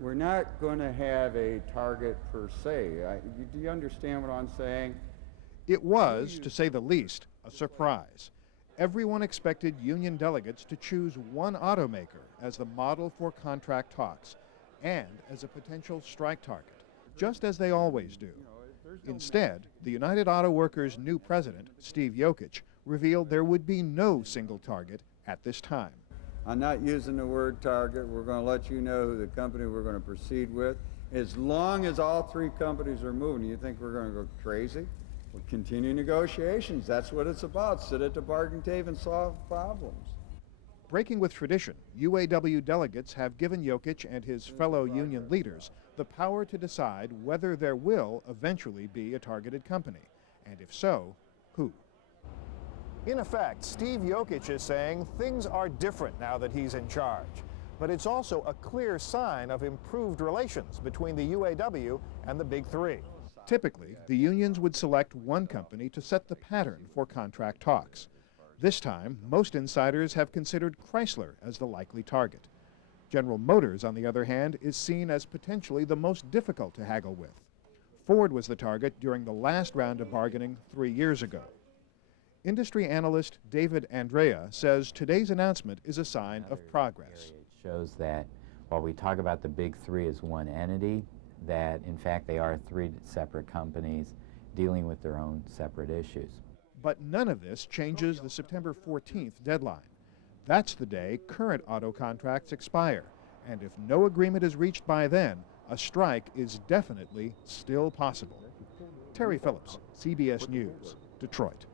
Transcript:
We're not going to have a target per se. Do you understand what I'm saying? It was, to say the least, a surprise. Everyone expected union delegates to choose one automaker as the model for contract talks and as a potential strike target, just as they always do. Instead, the United Auto Workers' new president, Steve Yokich, revealed there would be no single target at this time. I'm not using the word target. We're going to let you know who the company we're going to proceed with. As long as all three companies are moving, you think we're going to go crazy? We'll continue negotiations. That's what it's about. Sit at the bargain table and solve problems. Breaking with tradition, UAW delegates have given Yokich and his fellow union leaders the power to decide whether there will eventually be a targeted company, and if so, who. In effect, Steve Yokich is saying things are different now that he's in charge. But it's also a clear sign of improved relations between the UAW and the Big Three. Typically, the unions would select one company to set the pattern for contract talks. This time, most insiders have considered Chrysler as the likely target. General Motors, on the other hand, is seen as potentially the most difficult to haggle with. Ford was the target during the last round of bargaining 3 years ago. Industry analyst David Andrea says today's announcement is a sign of progress. It shows that while we talk about the Big Three as one entity, that in fact they are three separate companies dealing with their own separate issues. But none of this changes the September 14th deadline. That's the day current auto contracts expire, and if no agreement is reached by then, a strike is definitely still possible. Terry Phillips, CBS News, Detroit.